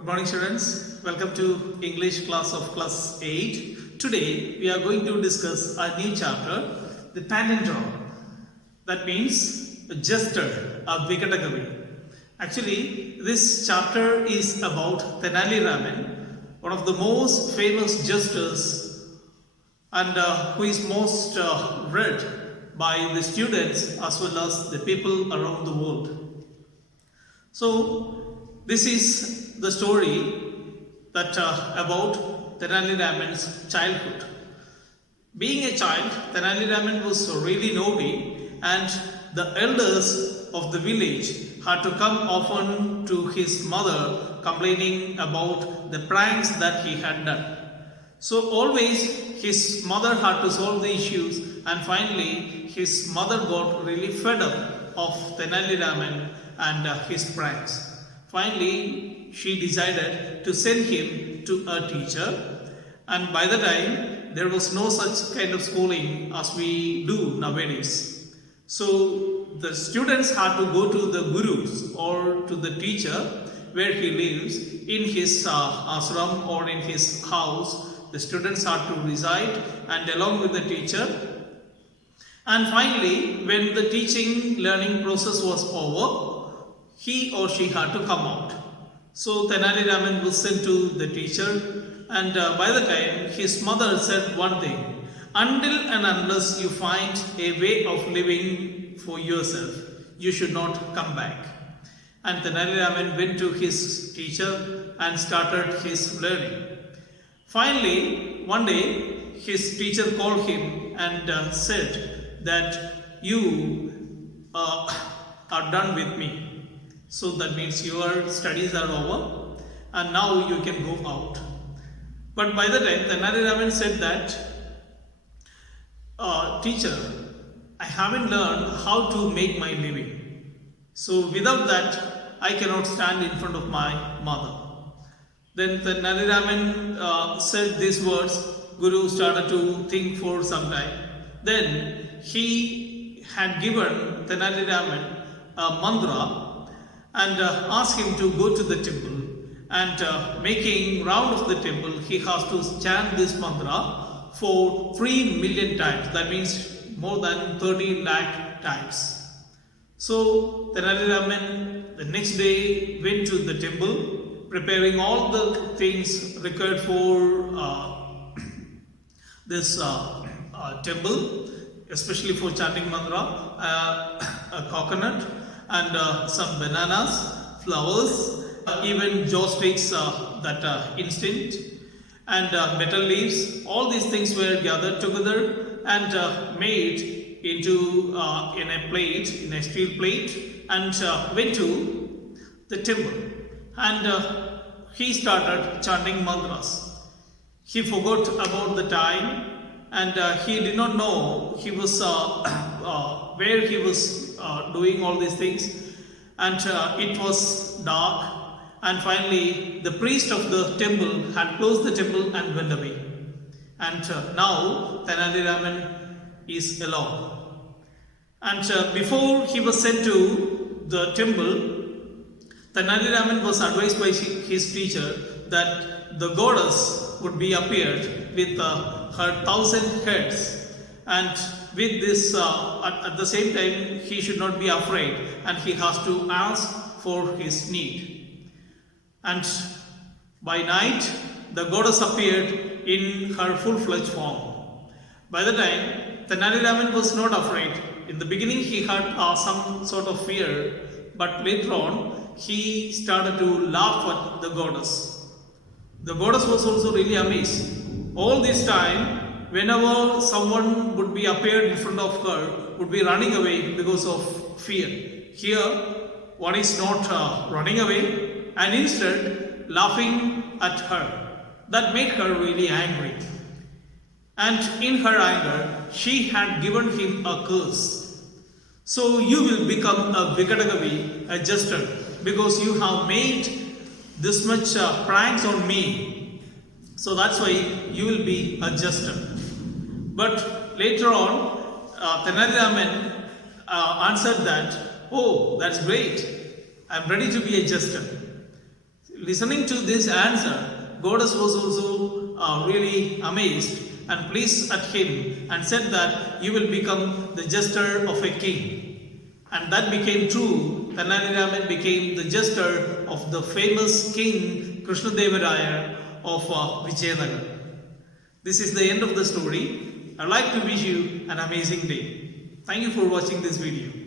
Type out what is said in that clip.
Good morning, students. Welcome to English class of class 8. Today we are going to discuss a new chapter, the Palindrome. That means a jester, a Vikatakavi. Actually, this chapter is about Tenali Rahman, one of the most famous jesters and who is most read by the students as well as the people around the world. So, this is the story that about Tenali Rahman's childhood. Being a child, Tenali Rahman was really naughty, and the elders of the village had to come often to his mother complaining about the pranks that he had done. So always his mother had to solve the issues, and finally his mother got really fed up of Tenali Rahman and his pranks. Finally, she decided to send him to a teacher, and by the time there was no such kind of schooling as we do nowadays. So the students had to go to the gurus or to the teacher where he lives in his ashram or in his house. The students had to reside and along with the teacher. And finally, when the teaching learning process was over, he or she had to come out. So Tenali Rahman was sent to the teacher, and by the time his mother said one thing: until and unless you find a way of living for yourself, you should not come back. And Tenali Rahman went to his teacher and started his learning. Finally, one day his teacher called him and said that you are done with me. So that means your studies are over and now you can go out. But by the time Tenali Rahman said that, teacher, I haven't learned how to make my living. So without that, I cannot stand in front of my mother. Then Tenali Rahman said these words. Guru started to think for some time. Then he had given Tenali Rahman a mantra and asked him to go to the temple, and making round of the temple, he has to chant this mantra for 3 million times. That means more than 30 lakh times. So Tenali Rahman the next day went to the temple, preparing all the things required for this temple, especially for chanting mantra, a coconut, and some bananas, flowers, even joysticks, that instant, and metal leaves. All these things were gathered together and made into in a plate, in a steel plate, and went to the temple. And he started chanting mantras. He forgot about the time, and he did not know he was where he was doing all these things, and it was dark, and finally the priest of the temple had closed the temple and went away, and now Tenali Rahman is alone. And before he was sent to the temple, Tenali Rahman was advised by his teacher that the goddess would be appeared with her 1,000 heads, and with this at the same time he should not be afraid, and he has to ask for his need. And by night the goddess appeared in her full-fledged form. By the time Tenali Rahman was not afraid. In the beginning he had some sort of fear, but later on he started to laugh at the goddess. The goddess was also really amazed. All this time, whenever someone would be appeared in front of her, would be running away because of fear. Here, one is not running away, and instead laughing at her. That made her really angry. And in her anger, she had given him a curse. So you will become a Vikatagavi, a jester, because you have made this much pranks on me. So that's why you will be a jester. But later on, Tenali Rahman answered that, oh, that's great. I'm ready to be a jester. Listening to this answer, goddess was also really amazed and pleased at him and said that you will become the jester of a king. And that became true. Tenali Rahman became the jester of the famous king Krishna Devaraya of Vijayanagar. This is the end of the story. I'd like to wish you an amazing day. Thank you for watching this video.